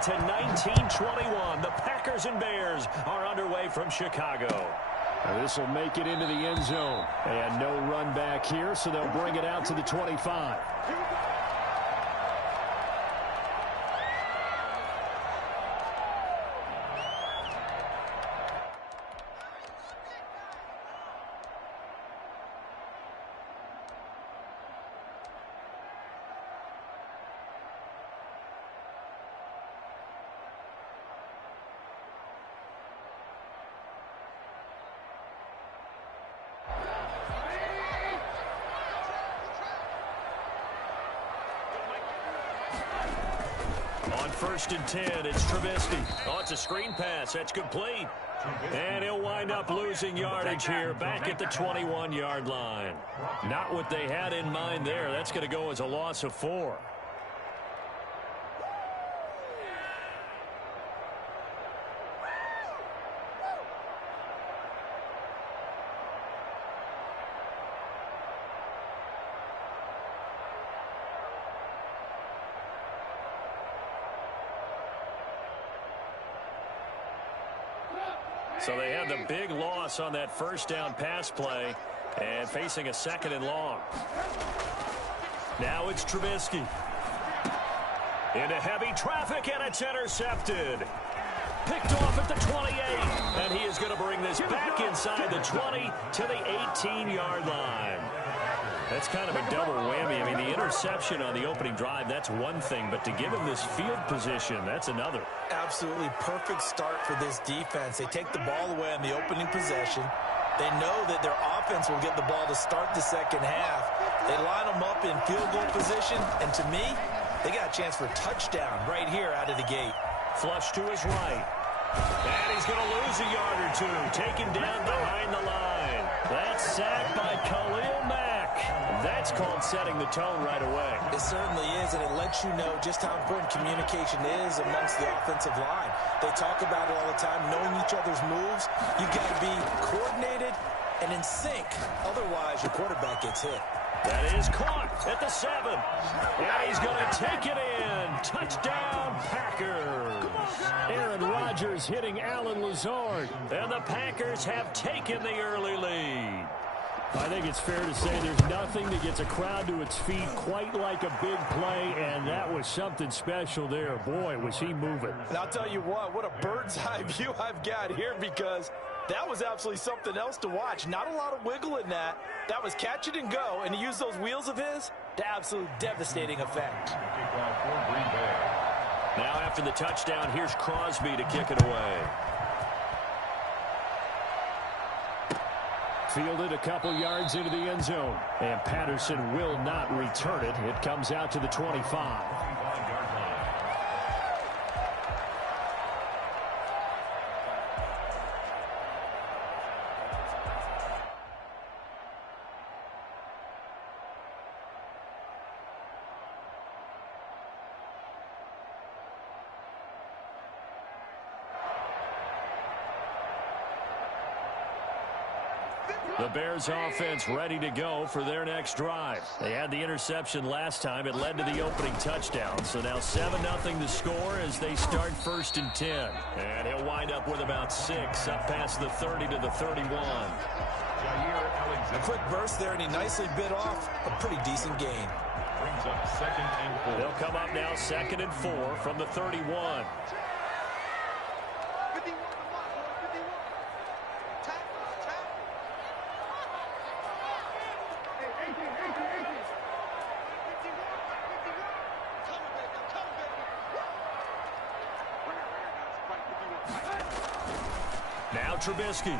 back to 1921. The Packers and Bears are underway from Chicago. This will make it into the end zone. And no run back here, so they'll bring it out to the 25. On 1st and 10, it's Trubisky. Oh, it's a screen pass. That's complete. And he'll wind up losing yardage here back at the 21-yard line. Not what they had in mind there. That's going to go as a loss of 4. So they had the big loss on that first down pass play and facing a 2nd and long. Now it's Trubisky. Into heavy traffic, and it's intercepted. Picked off at the 28, and he is going to bring this back inside the 20 to the 18-yard line. That's kind of a double whammy. I mean, the interception on the opening drive, that's one thing, but to give him this field position, that's another. Absolutely perfect start for this defense. They take the ball away on the opening possession. They know that their offense will get the ball to start the second half. They line them up in field goal position, and to me, they got a chance for a touchdown right here out of the gate. Flush to his right. And he's going to lose a yard or two. Taken down behind the line. That's sacked by Khalil Mack. That's called setting the tone right away. It certainly is, and it lets you know just how important communication is amongst the offensive line. They talk about it all the time, knowing each other's moves. You've got to be coordinated and in sync. Otherwise, your quarterback gets hit. That is caught at the 7. And he's going to take it in. Touchdown, Packers. Aaron Rodgers hitting Alan Lazard. And the Packers have taken the early lead. I think it's fair to say there's nothing that gets a crowd to its feet quite like a big play, and that was something special there. Boy, was he moving. And I'll tell you what a bird's eye view I've got here, because that was absolutely something else to watch. Not a lot of wiggle in that. That was catch it and go, and he used those wheels of his to absolute devastating effect. Now after the touchdown, here's Crosby to kick it away. Fielded a couple yards into the end zone, and Patterson will not return it. It comes out to the 25. The Bears offense ready to go for their next drive. They had the interception last time. It led to the opening touchdown. So now 7-0 the score as they start 1st and 10. And he'll wind up with about 6 up past the 30 to the 31. A quick burst there, and he nicely bit off a pretty decent gain. Brings up 2nd and 4. They'll come up now 2nd and 4 from the 31. Now Trubisky.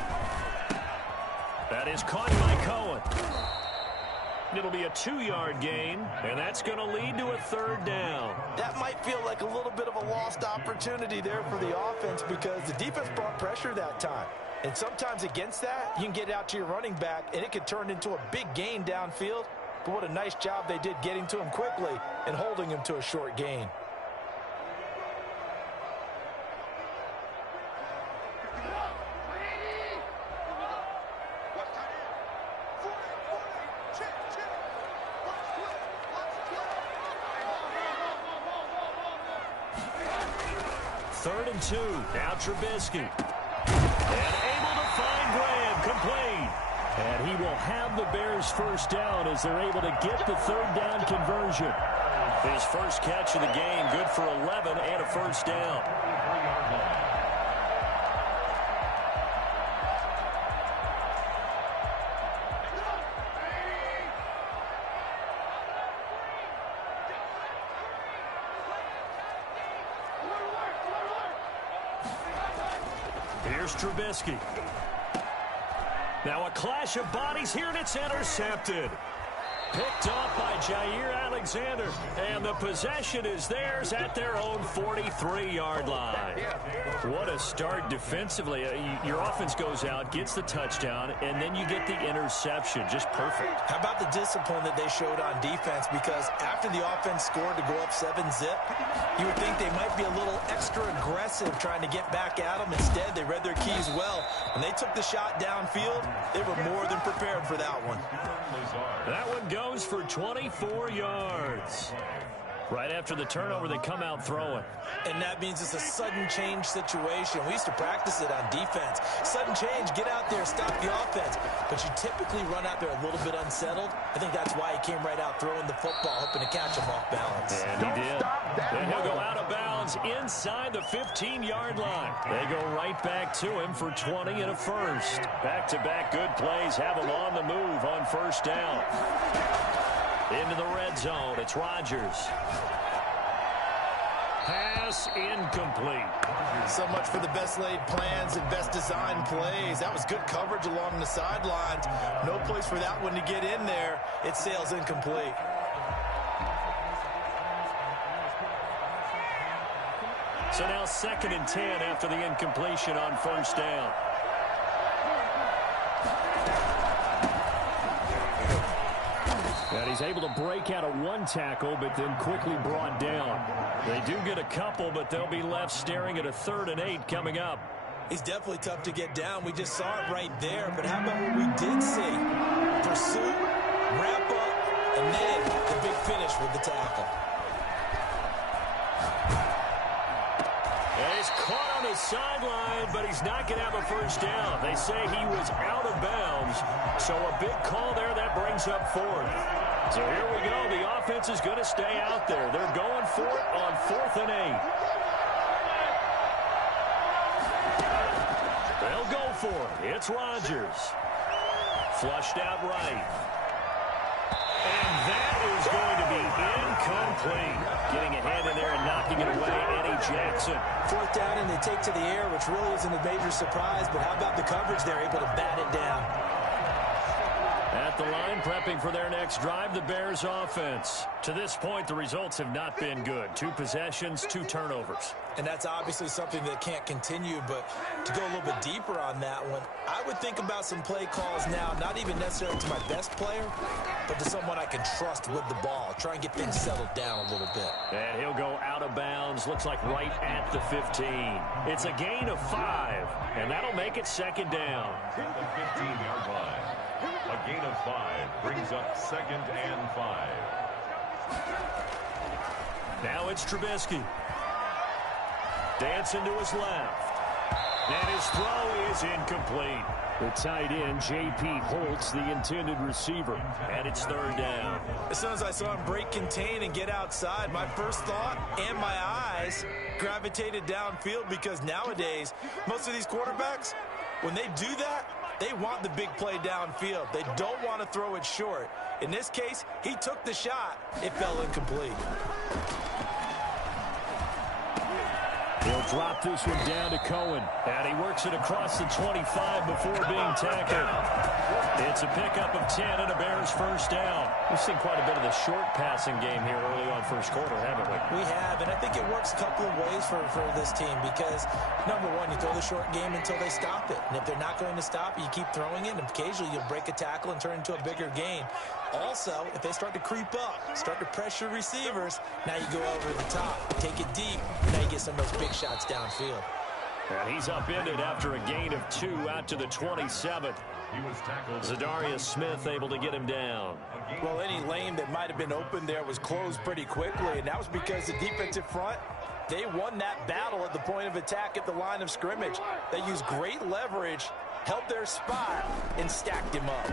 That is caught by Cohen. It'll be a 2-yard gain, and that's going to lead to a 3rd down. That might feel like a little bit of a lost opportunity there for the offense, because the defense brought pressure that time. And sometimes against that, you can get out to your running back, and it could turn into a big gain downfield. But what a nice job they did getting to him quickly and holding him to a short gain. 3rd and 2. Now Trubisky. And able to find Graham. Complete. And he will have the Bears first down as they're able to get the 3rd down conversion. His first catch of the game, good for 11 and a first down. Here's Trubisky. Now a clash of bodies here, and it's intercepted. Picked off by Jair Alexander, and the possession is theirs at their own 43-yard line. What a start defensively. Your offense goes out, gets the touchdown, and then you get the interception. Just perfect. How about the discipline that they showed on defense? Because after the offense scored to go up 7-zip, you would think they might be a little extra aggressive trying to get back at them. Instead, they read their keys well. When they took the shot downfield, they were more than prepared for that one. That one goes for 24 yards. Right after the turnover, they come out throwing. And that means it's a sudden change situation. We used to practice it on defense. Sudden change, get out there, stop the offense. But you typically run out there a little bit unsettled. I think that's why he came right out throwing the football, hoping to catch him off balance. And he did. Then he'll go out of bounds inside the 15-yard line. They go right back to him for 20 and a first. Back-to-back good plays have him on the move on first down. Into the red zone. It's Rodgers. Pass incomplete. So much for the best laid plans and best designed plays. That was good coverage along the sidelines. No place for that one to get in there. It sails incomplete. So now 2nd and 10 after the incompletion on first down. And he's able to break out of one tackle, but then quickly brought down. They do get a couple, but they'll be left staring at a 3rd and 8 coming up. He's definitely tough to get down. We just saw it right there. But how about what we did see? Pursuit, wrap up, and then the big finish with the tackle. And he's caught on the sideline, but he's not going to have a first down. They say he was out of bounds, so a big call there that brings up 4th. So here we go. The offense is going to stay out there. They're going for it on 4th and 8. They'll go for it. It's Rodgers. Flushed out right. And that is going to be incomplete. Getting a hand in there and knocking it away, Eddie Jackson. 4th down, and they take to the air, which really isn't a major surprise. But how about the coverage? They're able to bat it down. At the line, prepping for their next drive, the Bears offense. To this point, the results have not been good. 2 possessions, 2 turnovers. And that's obviously something that can't continue, but to go a little bit deeper on that one, I would think about some play calls now, not even necessarily to my best player, but to someone I can trust with the ball. Try and get things settled down a little bit. And he'll go out of bounds, looks like right at the 15. It's a gain of 5, and that'll make it 2nd down. The 15-yard line. A gain of 5 brings up 2nd and 5. Now it's Trubisky. Dancing to his left. And his throw is incomplete. The tight end, J.P. Holtz, the intended receiver. And it's 3rd down. As soon as I saw him break contain and get outside, my first thought and my eyes gravitated downfield, because nowadays, most of these quarterbacks, when they do that, they want the big play downfield. They don't want to throw it short. In this case, he took the shot. It fell incomplete. He'll drop this one down to Cohen. And he works it across the 25 before being tackled. It's a pickup of 10 and a Bears first down. We've seen quite a bit of the short passing game here early on first quarter, haven't we? We have, and I think it works a couple of ways for this team, because, number one, you throw the short game until they stop it. And if they're not going to stop it, you keep throwing it, and occasionally you'll break a tackle and turn it into a bigger gain. Also, if they start to creep up, start to pressure receivers, now you go over the top, take it deep, and now you get some of those big shots downfield. And he's upended after a gain of 2 out to the 27th. He was tackled. Zadarius Smith able to get him down. Well, any lane that might have been open there was closed pretty quickly, and that was because the defensive front They won that battle at the point of attack at the line of scrimmage. They used great leverage, held their spot, and stacked him up.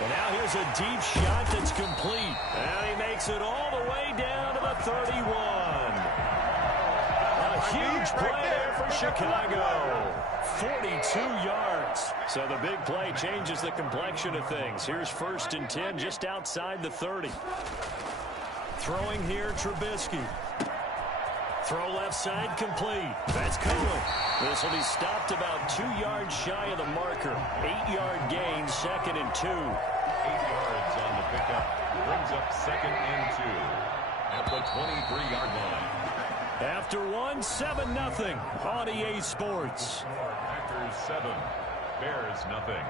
And now here's a deep shot that's complete. And he makes it all the way down to the 31. A huge play there for Chicago. 42 yards. So the big play changes the complexion of things. Here's 1st and 10 just outside the 30. Throwing here, Trubisky. Throw left side complete. That's Cohen. This will be stopped about 2 yards shy of the marker. 8-yard gain, 2nd and 2. 8 yards on the pickup. Brings up 2nd and 2 at the 23-yard line. After 1, 7-0 on EA Sports. Packers 7, Bears nothing.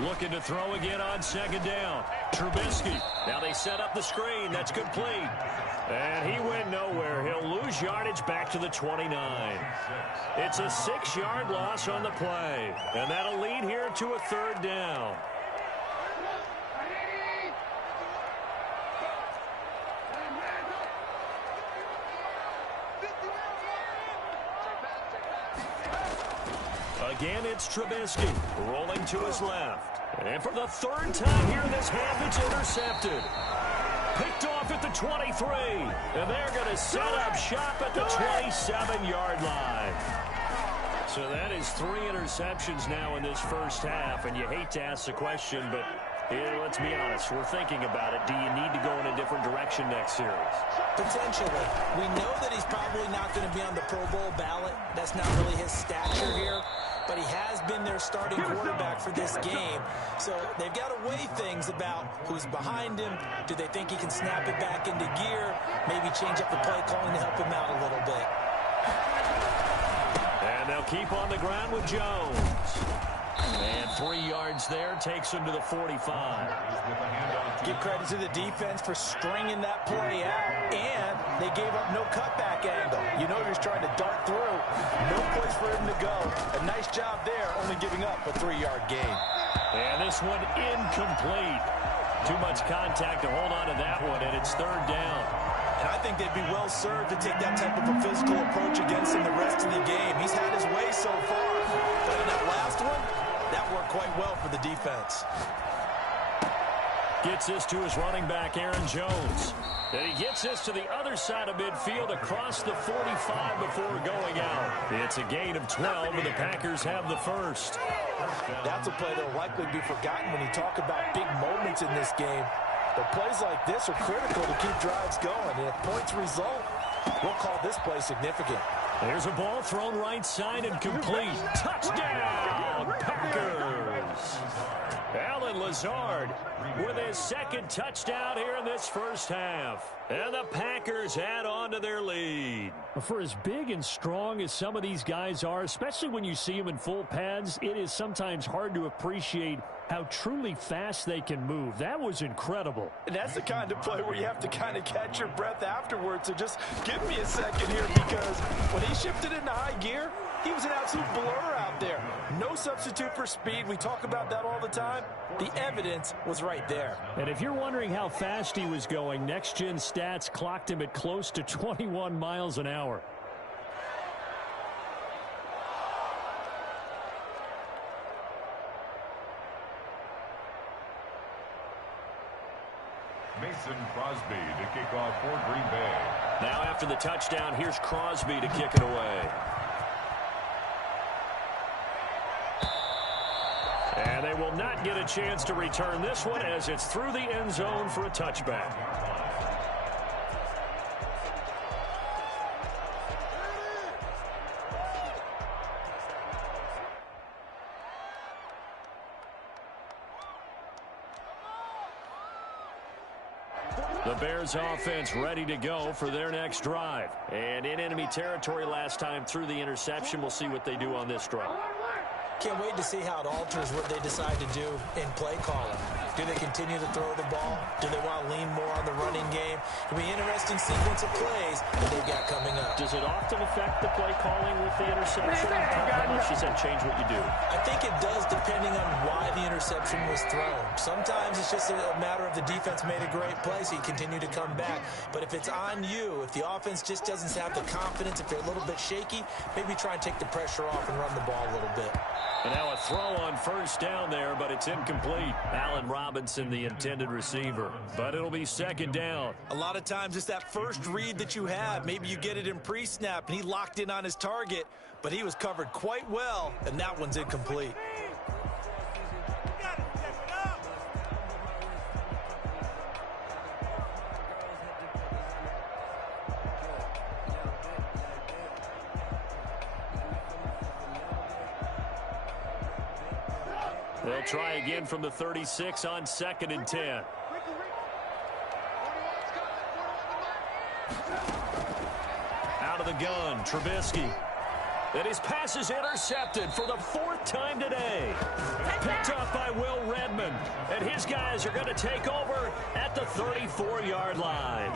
Looking to throw again on 2nd down. Trubisky. Now they set up the screen. That's complete. And he went nowhere. He'll lose yardage back to the 29. It's a 6-yard loss on the play. And that'll lead here to a 3rd down. Again, it's Trubisky rolling to his left. And for the 3rd time here in this half, it's intercepted. Picked off at the 23. And they're going to set up shop at the 27-yard line. So that is 3 interceptions now in this first half. And you hate to ask the question, but let's be honest. We're thinking about it. Do you need to go in a different direction next series? Potentially. We know that he's probably not going to be on the Pro Bowl ballot. That's not really his stature here. But he has been their starting quarterback for this game. So they've got to weigh things about who's behind him. Do they think he can snap it back into gear? Maybe change up the play calling to help him out a little bit. And they'll keep on the ground with Jones. And 3 yards there takes him to the 45. Give credit to the defense for stringing that play out, and they gave up no cutback angle. You know he was trying to dart through. No place for him to go. A nice job there, only giving up a 3-yard gain. And this one incomplete. Too much contact to hold on to that one, and it's 3rd down. And I think they'd be well served to take that type of a physical approach against him the rest of the game. He's had his way so far, but on that last one, that worked quite well for the defense. Gets this to his running back, Aaron Jones. And he gets this to the other side of midfield across the 45 before going out. It's a gain of 12, and the Packers have the first. That's a play that will likely be forgotten when you talk about big moments in this game. But plays like this are critical to keep drives going. And if points result, we'll call this play significant. There's a ball thrown right side and complete. Touchdown, Packers! Alan Lazard with his 2nd touchdown here in this first half. And the Packers add on to their lead. For as big and strong as some of these guys are, especially when you see them in full pads, it is sometimes hard to appreciate how truly fast they can move. That was incredible. And that's the kind of play where you have to kind of catch your breath afterwards. So just give me a second here, because when he shifted into high gear, he was an absolute blur out there. No substitute for speed. We talk about that all the time. The evidence was right there. And if you're wondering how fast he was going, Next Gen Stats clocked him at close to 21 miles an hour. Mason Crosby to kick off for Green Bay. Now after the touchdown, here's Crosby to kick it away. And they will not get a chance to return this one as it's through the end zone for a touchback. The Bears offense ready to go for their next drive. And in enemy territory last time through the interception. We'll see what they do on this drive. Can't wait to see how it alters what they decide to do in play calling. Do they continue to throw the ball? Do they want to lean more on the running game? It'll be an interesting sequence of plays that they've got coming up. Does it often affect the play calling with the interception? How much does that change what you do? I think it does, depending on why the interception was thrown. Sometimes it's just a matter of the defense made a great play, so you continue to come back. But if it's on you, if the offense just doesn't have the confidence, if they're a little bit shaky, maybe try and take the pressure off and run the ball a little bit. And now a throw on first down there, but it's incomplete. Allen Robinson, the intended receiver. But it'll be second down. A lot of times it's that first read that you have. Maybe you get it in pre-snap, and he locked in on his target, but he was covered quite well, and that one's incomplete. They'll try again from the 36 on 2nd and 10. Out of the gun, Trubisky. And his pass is intercepted for the 4th time today. Picked up by Will Redmond. And his guys are going to take over at the 34-yard line.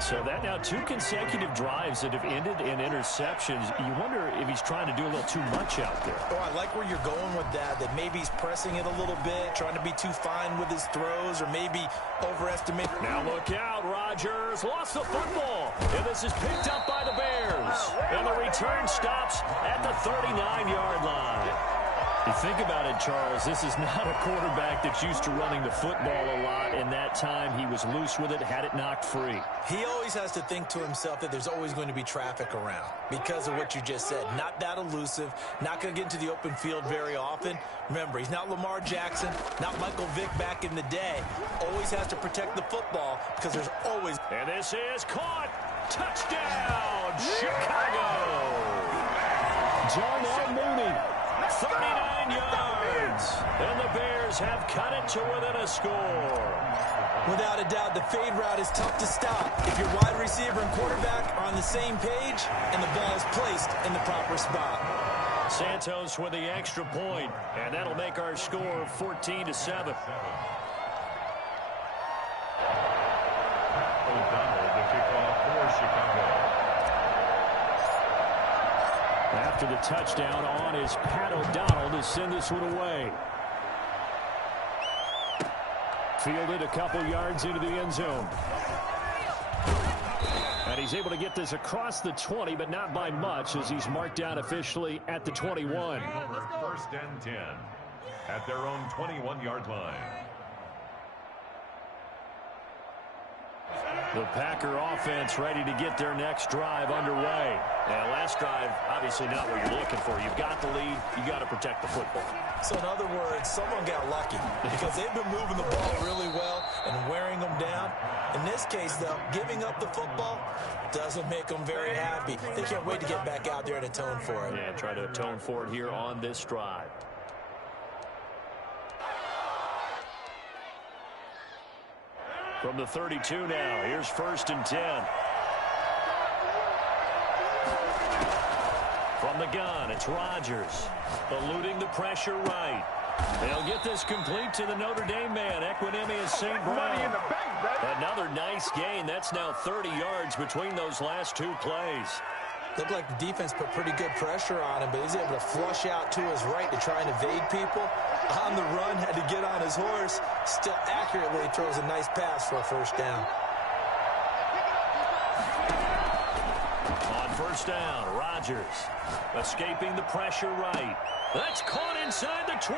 So that now 2 consecutive drives that have ended in interceptions. You wonder if he's trying to do a little too much out there. Oh, I like where you're going with that maybe he's pressing it a little bit, trying to be too fine with his throws, or maybe overestimate. Now look out, Rodgers lost the football. And this is picked up by the Bears. And the return stops at the 39-yard line. You think about it, Charles, this is not a quarterback that's used to running the football a lot, and that time he was loose with it, had it knocked free. He always has to think to himself that there's always going to be traffic around because of what you just said. Not that elusive, not going to get into the open field very often. Remember, he's not Lamar Jackson, not Michael Vick back in the day. Always has to protect the football because there's always... And this is caught. Touchdown, Chicago. Darnell Mooney. 39 yards, and the Bears have cut it to within a score. Without a doubt, the fade route is tough to stop if your wide receiver and quarterback are on the same page and the ball is placed in the proper spot. Santos with the extra point, and that'll make our score 14-7. O'Donnell, the kickoff for Chicago. After the touchdown on is Pat O'Donnell to send this one away. Fielded a couple yards into the end zone. And he's able to get this across the 20, but not by much, as he's marked down officially at the 21. First and 10 at their own 21-yard line. The Packer offense ready to get their next drive underway. And last drive, obviously not what you're looking for. You've got the lead. You got to protect the football. So in other words, someone got lucky because they've been moving the ball really well and wearing them down. In this case, though, giving up the football doesn't make them very happy. They can't wait to get back out there and atone for it. Yeah, try to atone for it here on this drive. From the 32 now, here's 1st and 10. From the gun, it's Rodgers, eluding the pressure right. They'll get this complete to the Notre Dame man, Equinemius St. Brown. Another nice gain. That's now 30 yards between those last 2 plays. Looked like the defense put pretty good pressure on him, but he's able to flush out to his right to try and evade people. On the run, had to get on his horse. Still accurately throws a nice pass for a first down. On first down, Rodgers escaping the pressure right. That's caught inside the 20.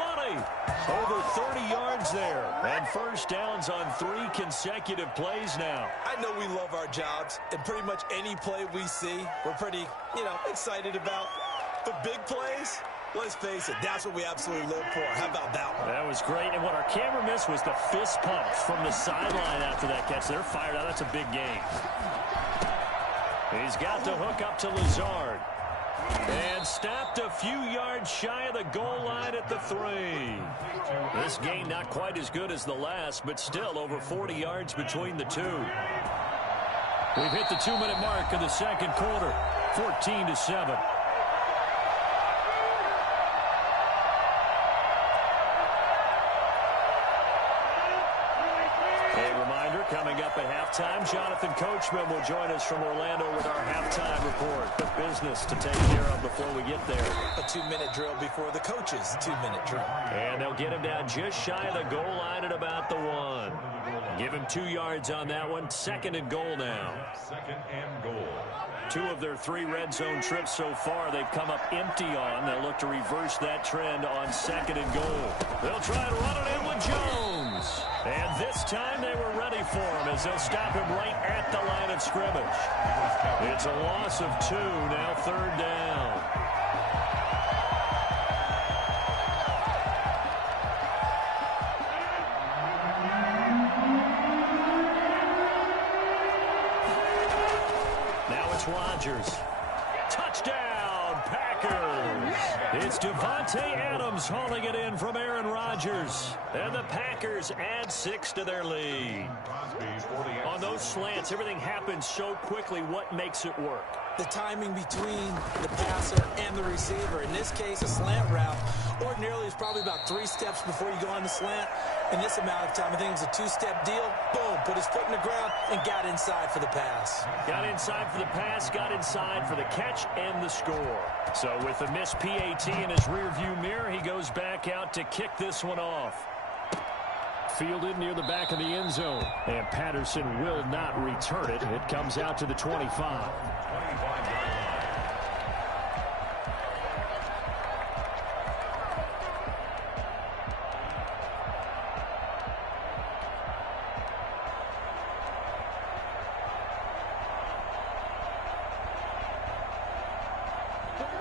Over 30 yards there. And first downs on 3 consecutive plays now. I know we love our jobs, and pretty much any play we see, we're pretty, excited about. The big plays, let's face it, that's what we absolutely live for. How about that one? That was great. And what our camera missed was the fist pump from the sideline after that catch. They're fired out. That's a big game. He's got the hook up to Lazard. And stopped a few yards shy of the goal line at the 3. This game not quite as good as the last, but still over 40 yards between the 2. We've hit the 2-minute mark of the second quarter, 14-7. A reminder, coming up at halftime, Jonathan Coachman will join us from Orlando with our halftime report. The business to take care of before we get there. A 2-minute drill before the coach's 2-minute drill. And they'll get him down just shy of the goal line at about the 1. Give him 2 yards on that one. 2nd and goal now. 2nd and goal. 2 of their 3 red zone trips so far they've come up empty on. They'll look to reverse that trend on 2nd and goal. They'll try and run it in with Jones. And this time they were ready for him as they'll stop him right at the line of scrimmage. It's a loss of 2, now 3rd down. Now it's Rodgers. Touchdown, Packers. It's Devontae Adams hauling it in from Aaron Rodgers. And the Packers add 6 to their lead. On those slants, everything happens so quickly. What makes it work? The timing between the passer and the receiver. In this case, a slant route ordinarily is probably about 3 steps before you go on the slant. In this amount of time, I think it was a 2-step deal. Boom, put his foot in the ground and got inside for the pass. Got inside for the pass, got inside for the catch and the score. So with the missed PAT in his rearview mirror, he goes back out to kick this one off. Fielded near the back of the end zone. And Patterson will not return it. It comes out to the 25.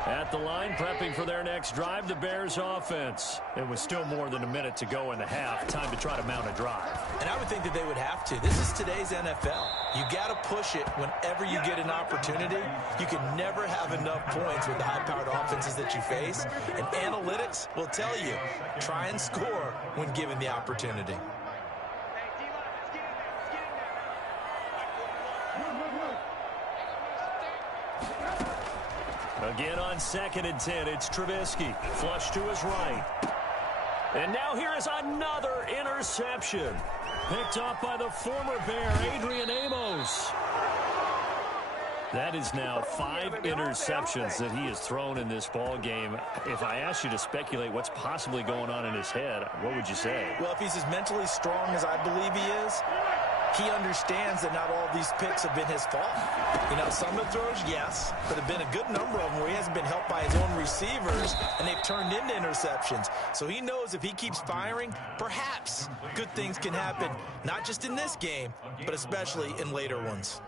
At the line, prepping for their next drive, the Bears offense. It was still more than a minute to go in the half. Time to try to mount a drive. And I would think that they would have to. This is today's NFL. You got to push it whenever you get an opportunity. You can never have enough points with the high-powered offenses that you face. And analytics will tell you, try and score when given the opportunity. Again on 2nd and 10, it's Trubisky. Flush to his right. And now here is another interception. Picked off by the former Bear, Adrian Amos. That is now 5 interceptions that he has thrown in this ball game. If I asked you to speculate what's possibly going on in his head, what would you say? Well, if he's as mentally strong as I believe he is, he understands that not all of these picks have been his fault. You know, some of the throws, yes, but there have been a good number of them where he hasn't been helped by his own receivers, and they've turned into interceptions. So he knows if he keeps firing, perhaps good things can happen, not just in this game, but especially in later ones.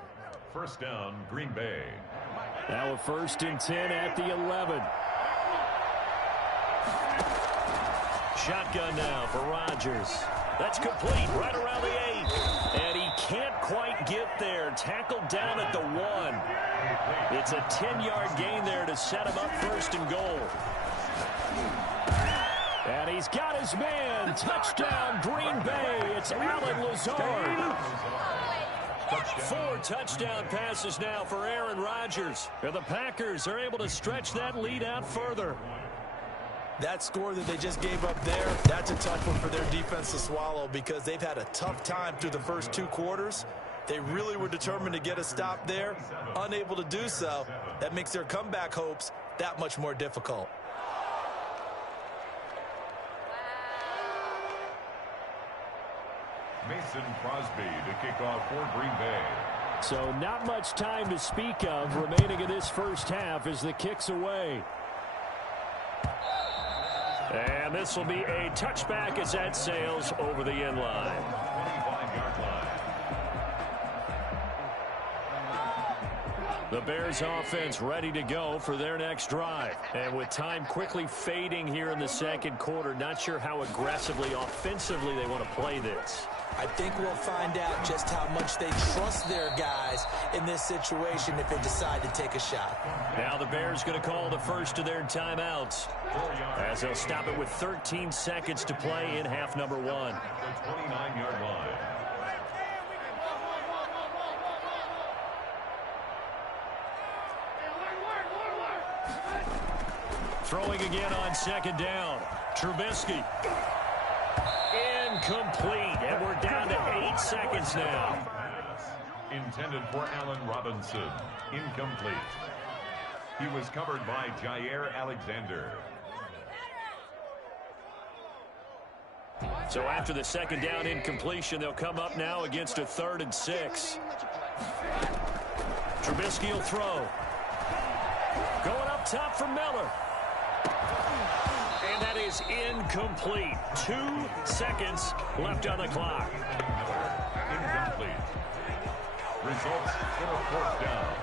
1st down, Green Bay. Now a 1st and 10 at the 11. Shotgun now for Rodgers. That's complete right around the 8. And he can't quite get there. Tackled down at the 1. It's a 10-yard gain there to set him up 1st and goal. And he's got his man. Touchdown, Green Bay. It's Allen Lazard. 4 touchdown passes now for Aaron Rodgers. And the Packers are able to stretch that lead out further. That score that they just gave up there, that's a tough one for their defense to swallow because they've had a tough time through the first 2 quarters. They really were determined to get a stop there, unable to do so. That makes their comeback hopes that much more difficult. Mason Crosby to kick off for Green Bay. So not much time to speak of remaining in this first half as the kick's away. And this will be a touchback as that sails over the end line. 25-yard line. The Bears offense ready to go for their next drive. And with time quickly fading here in the 2nd quarter, not sure how aggressively, offensively they want to play this. I think we'll find out just how much they trust their guys in this situation if they decide to take a shot. Now the Bears going to call the first of their timeouts as they'll stop it with 13 seconds to play in half number 1. The 29-yard line. Throwing again on 2nd down. Trubisky. Incomplete. And we're down to 8 8 seconds now. Intended for Allen Robinson. Incomplete. He was covered by Jair Alexander. So after the second down incompletion, they'll come up now against a 3rd and 6. Trubisky will throw. Going up top for Miller. And that is incomplete. 2 seconds left on the clock. Incomplete. Results for a 4th down.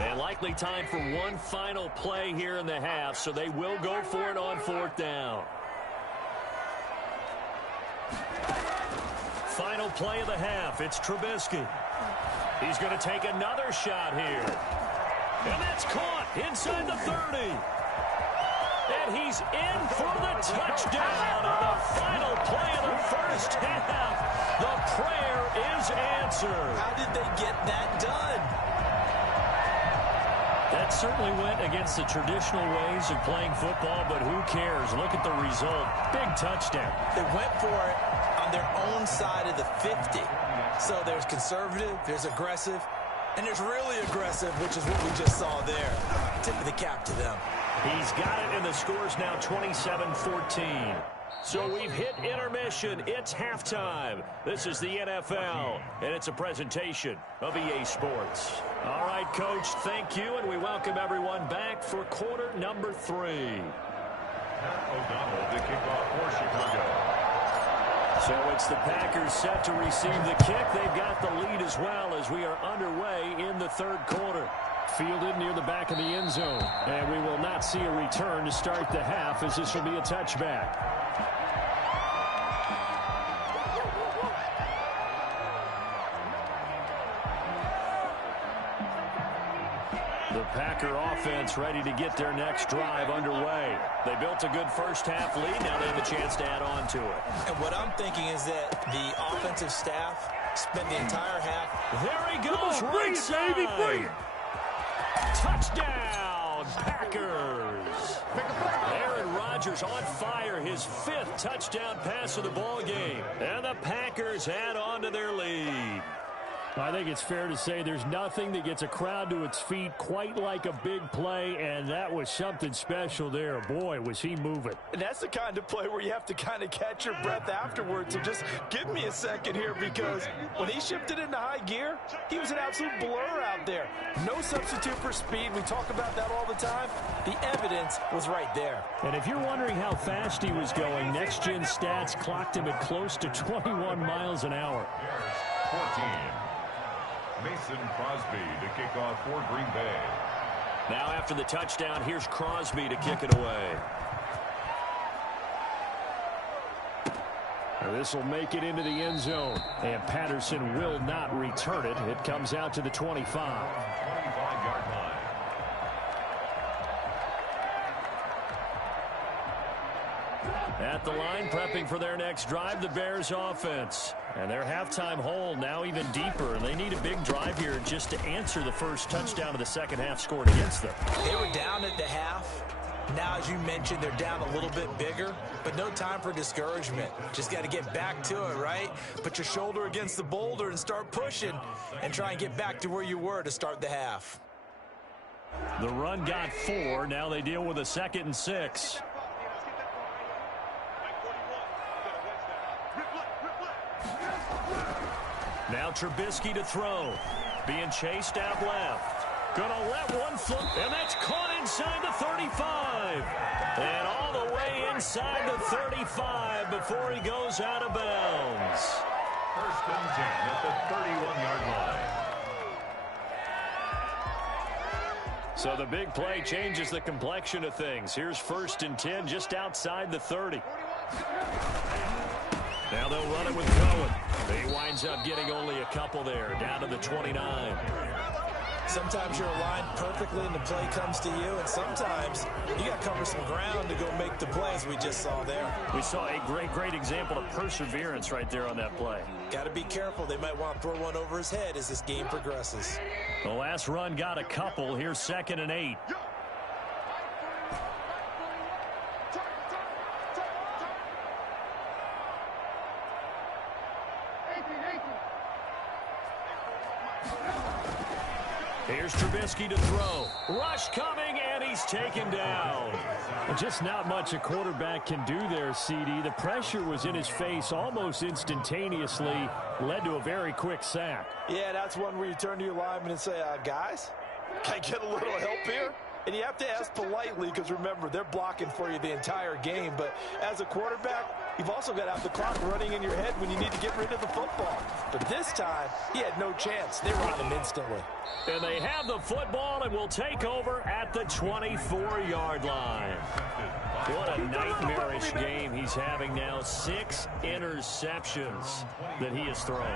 And likely time for one final play here in the half, so they will go for it on 4th down. Final play of the half. It's Trubisky. He's going to take another shot here. And that's caught inside the 30. And he's in for the touchdown on the final play of the first half. The prayer is answered. How did they get that done? That certainly went against the traditional ways of playing football, but who cares? Look at the result. Big touchdown. They went for it on their own side of the 50. So there's conservative, there's aggressive, and there's really aggressive, which is what we just saw there. Tip of the cap to them. He's got it, and the score's now 27-14. So we've hit intermission. It's halftime. This is the NFL, and it's a presentation of EA Sports. All right, Coach, thank you, and we welcome everyone back for quarter number 3. O'Donnell to kick off for Chicago. So it's the Packers set to receive the kick. They've got the lead as well as we are underway in the 3rd quarter. Fielded near the back of the end zone. And we will not see a return to start the half, as this will be a touchback. The Packer offense ready to get their next drive underway. They built a good first half lead. Now they have a chance to add on to it. And what I'm thinking is that the offensive staff spent the entire half. There he goes, right side. Touchdown, Packers. Aaron Rodgers on fire, his 5th touchdown pass of the ball game. And the Packers add on to their lead. I think it's fair to say there's nothing that gets a crowd to its feet quite like a big play, and that was something special there. Boy, was he moving. And that's the kind of play where you have to kind of catch your breath afterwards. So just give me a second here, because when he shifted into high gear, he was an absolute blur out there. No substitute for speed. We talk about that all the time. The evidence was right there. And if you're wondering how fast he was going, Next Gen Stats clocked him at close to 21 miles an hour. 14. Mason Crosby to kick off for Green Bay. Now after the touchdown, here's Crosby to kick it away. Now this will make it into the end zone, and Patterson will not return it. It comes out to the 25. 25-yard line. At the line, prepping for their next drive, the Bears offense. And their halftime hole now even deeper, and they need a big drive here just to answer the first touchdown of the second half scored against them. They were down at the half. Now, as you mentioned, they're down a little bit bigger, but no time for discouragement. Just got to get back to it, right? Put your shoulder against the boulder and start pushing and try and get back to where you were to start the half. The run got 4. Now they deal with a 2nd and 6. Now Trubisky to throw. Being chased out left. Gonna let one flip, and that's caught inside the 35. And all the way inside the 35 before he goes out of bounds. 1st and 10 at the 31-yard line. So the big play changes the complexion of things. Here's 1st and 10 just outside the 30. Now they'll run it with Cohen. He winds up getting only a couple there, down to the 29. Sometimes you're aligned perfectly and the play comes to you, and sometimes you got to cover some ground to go make the plays we just saw there. We saw a great example of perseverance right there on that play. Got to be careful. They might want to throw one over his head as this game progresses. The last run got a couple. Here's 2nd and 8. Here's Trubisky to throw. Rush coming, and he's taken down. Just not much a quarterback can do there, CD. The pressure was in his face almost instantaneously, led to a very quick sack. Yeah, that's one where you turn to your lineman and say, guys, can I get a little help here? And you have to ask politely because, remember, they're blocking for you the entire game. But as a quarterback, you've also got to have the clock running in your head when you need to get rid of the football. But this time, he had no chance. They were on him instantly. And they have the football and will take over at the 24-yard line. What a nightmarish game he's having now. 6 interceptions that he has thrown.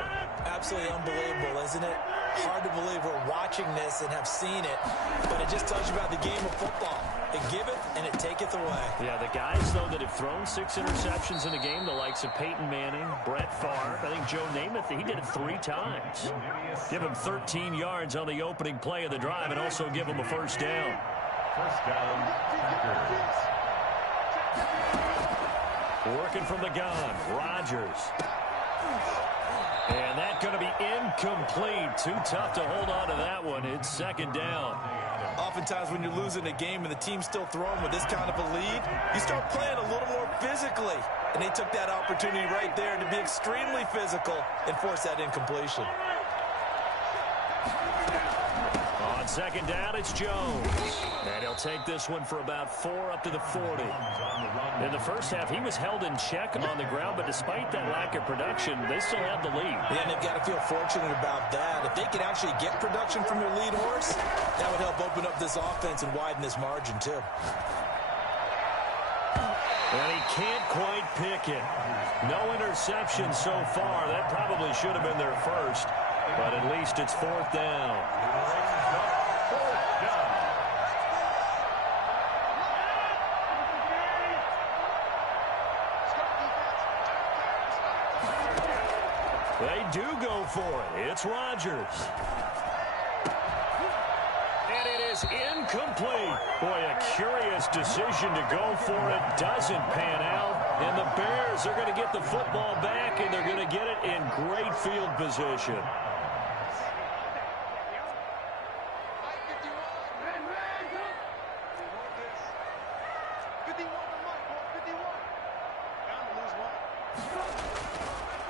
Absolutely unbelievable, isn't it? Hard to believe we're watching this and have seen it, but it just tells you about the game of football. It giveth and it taketh away. Yeah, the guys, though, that have thrown 6 interceptions in a game, the likes of Peyton Manning, Brett Favre, I think Joe Namath, he did it 3 times. Give him 13 yards on the opening play of the drive and also give him a first down. First down, Packers. Working from the gun, Rodgers. And that's going to be incomplete. Too tough to hold on to that one. It's second down. Oftentimes when you're losing a game and the team's still throwing with this kind of a lead, you start playing a little more physically. And they took that opportunity right there to be extremely physical and force that incompletion. On second down, it's Jones. And he'll take this one for about 4 up to the 40. In the first half, he was held in check on the ground, but despite that lack of production, they still have the lead. Yeah, and they've got to feel fortunate about that. If they could actually get production from their lead horse, that would help open up this offense and widen this margin, too. And he can't quite pick it. No interception so far. That probably should have been their first, but at least it's 4th down. They do go for it. It's Rodgers. And it is incomplete. Boy, a curious decision to go for it. Doesn't pan out. And the Bears are going to get the football back, and they're going to get it in great field position.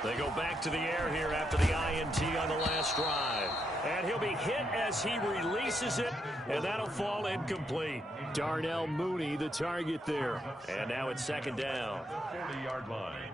They go back to the air here after the INT on the last drive. And he'll be hit as he releases it, and that'll fall incomplete. Darnell Mooney, the target there. And now it's second down. 40-yard line.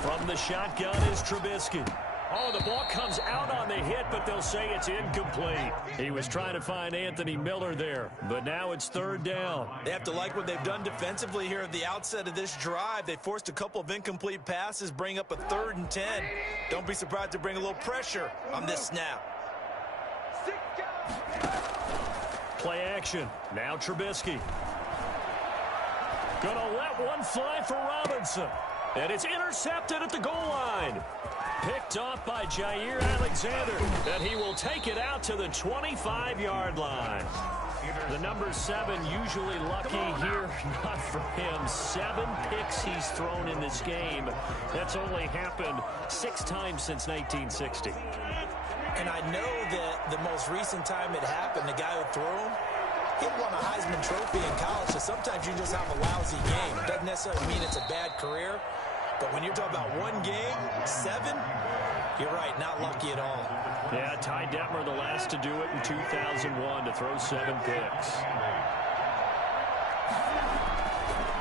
From the shotgun is Trubisky. Oh, the ball comes out on the hit, but they'll say it's incomplete. He was trying to find Anthony Miller there, but now it's 3rd down. They have to like what they've done defensively here at the outset of this drive. They forced a couple of incomplete passes, bring up a 3rd and 10. Don't be surprised to bring a little pressure on this snap. Play action. Now Trubisky. Gonna let one fly for Robinson. And it's intercepted at the goal line. Picked off by Jair Alexander. And he will take it out to the 25-yard line. The number 7 usually lucky here. Not for him. 7 picks he's thrown in this game. That's only happened 6 times since 1960. And I know that the most recent time it happened, the guy who threw him, he won a Heisman Trophy in college, so sometimes you just have a lousy game. It doesn't necessarily mean it's a bad career, but when you're talking about one game, 7, you're right, not lucky at all. Yeah, Ty Detmer, the last to do it in 2001, to throw 7 picks.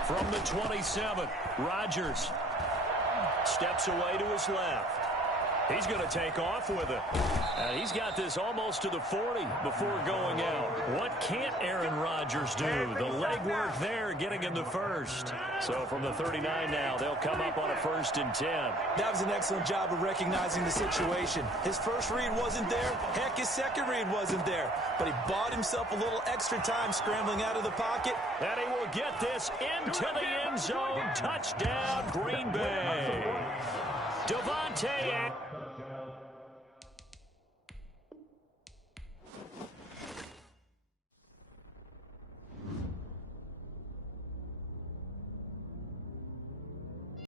From the 27, Rodgers steps away to his left. He's going to take off with it. And he's got this almost to the 40 before going out. What can't Aaron Rodgers do? The legwork there getting him the first. So from the 39 now, they'll come up on a 1st and 10. That was an excellent job of recognizing the situation. His first read wasn't there. Heck, his second read wasn't there. But he bought himself a little extra time scrambling out of the pocket. And he will get this into the end zone. Touchdown, Green Bay. Devontae.